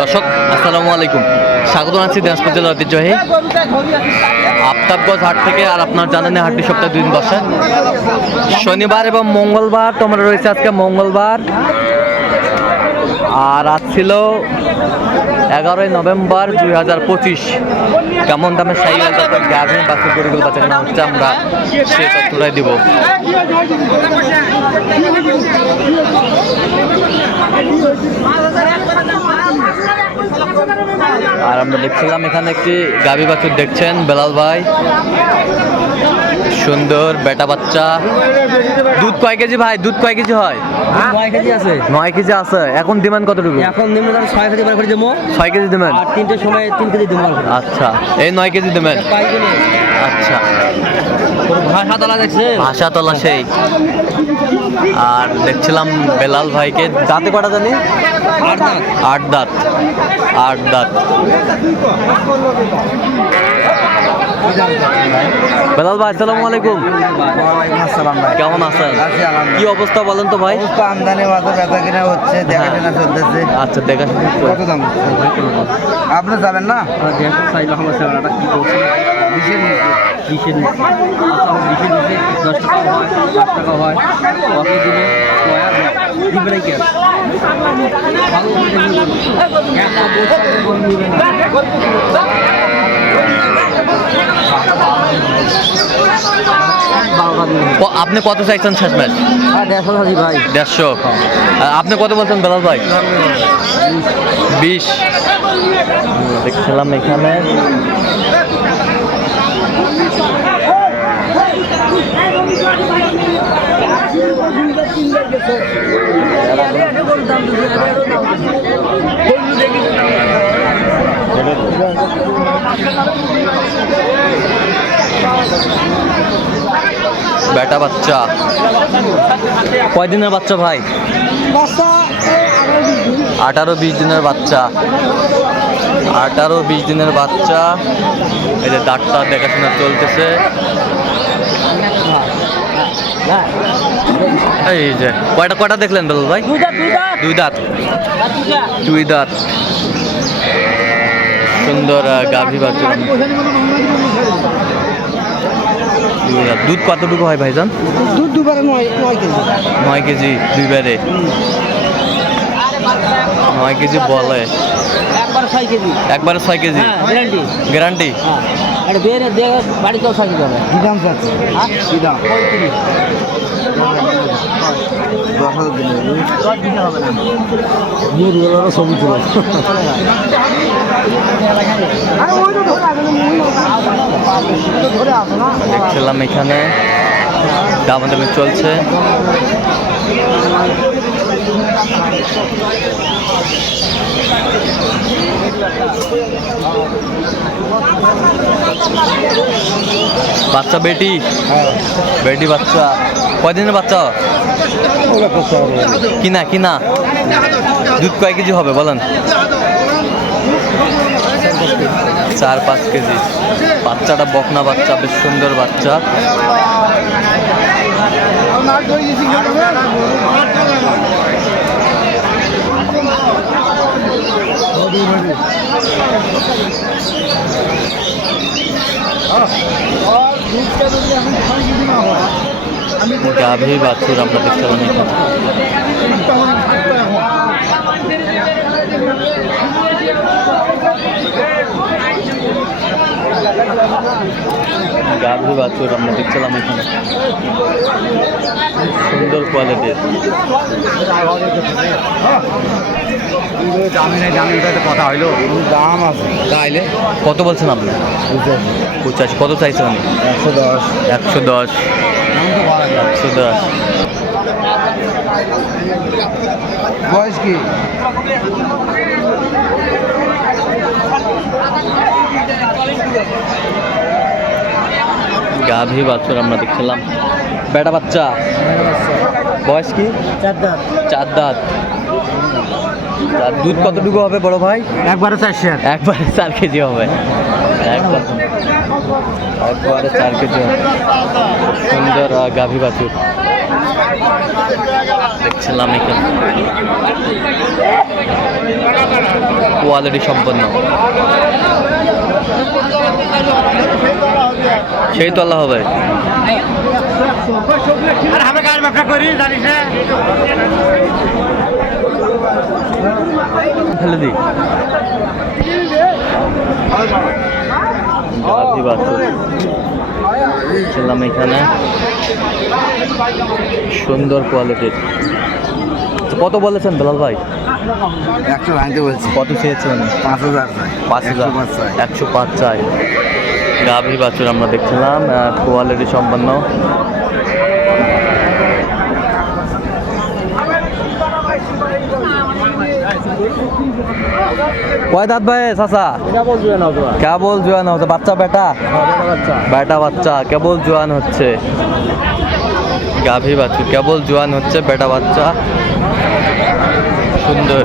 দর্শক, আসসালামু আলাইকুম। স্বাগত আছি দিনাজপুর জেলার ঐতিহ্যবাহী আফতাবগঞ্জ হাট থেকে, আর আপনার জানেন হাটটি সপ্তাহে দুই দিন বসে। শনিবার এবং মঙ্গলবার তোমরা রয়েছে আজকে মঙ্গলবার। আর আজ ছিল এগারোই নভেম্বর দুই হাজার পঁচিশ। কেমন দামে সাইকেল তারপর গাভী বাসে গরিগুলো বাচ্চা হচ্ছে আমরা সে তথ্যটাই দিব। আর আমরা দেখছিলাম এখানে একটি গাভী বাছুর দেখছেন, বেলাল ভাই। সুন্দর বেটা বাচ্চা। দুধ কয় কেজি ভাই? দুধ কয় কেজি হয়? নয় কেজি আছে। নয় কেজি আছে। এখন ডিমান্ড কতটুকু? এখন দাম ছয় কেজি বার করে দেবো। ছয় কেজি দেবেন আর তিনটের সময় তিন কেজি দেবো আচ্ছা। এই নয় কেজি দেবেন আচ্ছা। ভাষা তলা দেখছে? ভাষা তলা সেই। আর দেখছিলাম বেলাল ভাইকে। দাঁতে কটা জানি? আট দাঁত। আট দাঁত। আট দাঁত। বেলাল ভাই আসসালামু আলাইকুম। আসসালাম ভাই কেমন আছেন? আছি কি অবস্থা বলেন তো ভাই? অবস্থা আমদানি মাত্র বেচা কিনা হচ্ছে দেখাশোনা চলতেছে। আচ্ছা দেখা কত দাম? আপনি যাবেন না? বিশের আচ্ছা দশ টাকা হয়। পাঁচ টাকা হয়। কত ভালো করে দেখুন। এক অবস্থা কোনো নিবে না। বারোটা দিন ক- আপনি কত চাইছেন শেষ ম্যাচ? হ্যাঁ দেড়শো ভাই। দেড়শো। আর আপনি কত বলছেন বেলাল ভাই? বিশ। দেখছিলাম এখানে। বেটা বাচ্চা। কয়দিনের বাচ্চা ভাই? আঠারো বিশ দিনের বাচ্চা। আঠারো বিশ দিনের বাচ্চা। এই যে দাঁতটা দেখাশোনা চলতেছে। এই যে কয়টা কয়টা দেখলেন বেলাল ভাই? দুই দাঁত দুই দাঁত। সুন্দর গাভী দাঁত। দুধ কতটুকু হয় ভাইজান? দুধ দুবারে নয় নয় কেজি। নয় কেজি দুইবারে? নয় কেজি বলে। একবার ছয় কেজি। একবারে ছয় কেজি? গ্যারান্টি গ্যারান্টি আর বের দিয়ে বাড়িতেও কেজি হবে। কি দাম চাচ্ছে হ্যাঁ কি দাম ছবি তুলো। দেখছিলাম এখানে। দামাদামি চলছে। বাচ্চা, বেটি? বেটি, বাচ্চা। কয়দিনের বাচ্চা? কিনা কিনা? দুধ কয় কেজি হবে, বলেন? চার, পাঁচ কেজি। বাচ্চাটা বকনা বাচ্চা, বেশ সুন্দর বাচ্চা। গাভী বাছুর আমরা দেখতে পাই এখানে গাভী বাছুর আমরা দেখছিলাম এখানে। সুন্দর কোয়ালিটির কথা হইল দাম আছে তাইলে কত বলছেন আপনি? পঁচাশি। কত চাইছেন উনি একশো দশ একশো দশ। একশো দশ। বয়স কি? গাভী বাছুর আমরা দেখছিলাম। বেটা বাচ্চা বয়স কি? চার দাঁত। চার দাঁত। দুধ কতটুকু হবে বড় ভাই? একবারে চারশো একবারে চার কেজি হবে। একবার। চার কেজি হবে। সুন্দর গাভী বাছুর দেখছিলাম এখানে। কোয়ালিটি সম্পন্ন। সেই তো আল্লাহ হবে ফেলে দিই। গাভী বাছুর ছিলাম এখানে। সুন্দর কোয়ালিটির কত বলেছেন বেলাল ভাই? একশো ভাঙতে বলছি। কত চেয়েছেন? পাঁচ হাজার পাঁচ হাজার। পাঁচ একশো পাঁচ চাই। গাভী বাছুর আমরা দেখছিলাম কোয়ালিটি সম্পন্ন। কয় দাঁত ভাই চাচা? কেবল জোয়ান হচ্ছে বাচ্চা বেটা? বেটা বাচ্চা কেবল জোয়ান হচ্ছে। গাভী বাছুর কেবল জোয়ান হচ্ছে বেটা বাচ্চা। সুন্দর।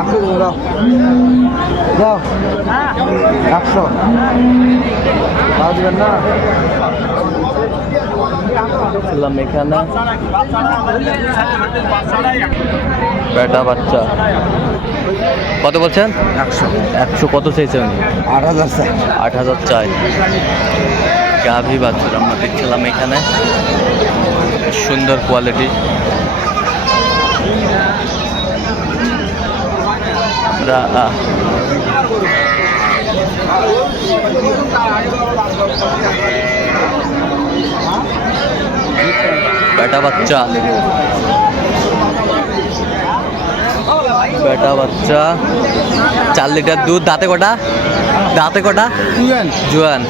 একশো দাও দাও একশো তাও দিবেন না ছিলাম এখানে বেটা বাচ্চা। কত বলছেন? একশো। একশো কত চাইছেন? আট হাজার চাই। আট হাজার চাই। গাভী বাছুর আমরা দেখছিলাম এখানে। সুন্দর কোয়ালিটি আমরা বেটা বাচ্চা। বেটা বাচ্চা। চার লিটার দুধ দাঁতে কটা? দাঁতে কটা? জোয়ান।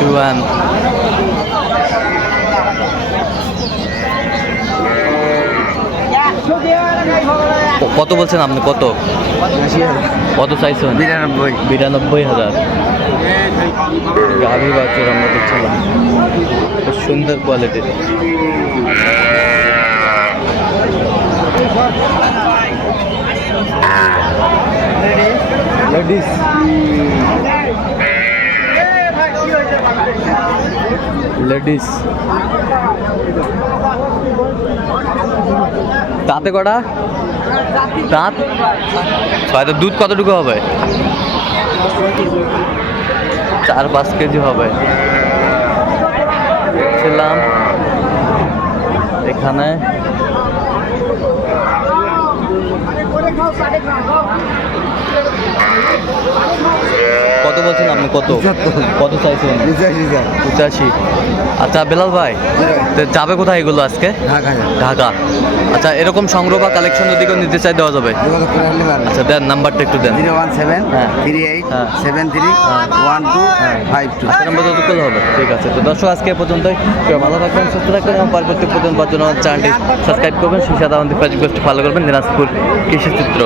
জোয়ান। ক- কত বলছেন আপনি? কত? কত চাইছেন? বিরানব্বই। বিরানব্বই হাজার। গাভী বাছুর আমরা দেখছিলাম। খুব সুন্দর কোয়ালিটির লেডিস লেডিস দাঁতে কটা? দাঁত? হয়তো দুধ কতটুকু হবে? চার পাঁচ কেজি হবে। ছিলাম এখানে। কত বলছেন আপনি? কত? কত চাইছেন? পঁচাশি আচ্ছা বেলাল ভাই তো যাবে কোথায় এগুলো আজকে? ঢাকা আচ্ছা এরকম সংগ্রহ বা কালেকশন যদি কেউ নিতে চাই দেওয়া যাবে? আচ্ছা দেন নাম্বারটা একটু দেন। জিরো ওয়ান সেভেন হ্যাঁ। থ্রি এইট হ্যাঁ। Seven three one two five two. আজকের নাম্বার যত করলে হবে ঠিক আছে। তো দর্শক আজকে কেউ ভালো থাকবেন সুস্থ থাকবেন এবং পরবর্তী পর্যন্ত চ্যানেলটি সাবস্ক্রাইব করবেন। সেই সাথে আমাদের ফেসবুক ফলো করবেন। দিনাজপুর কৃষি চিত্র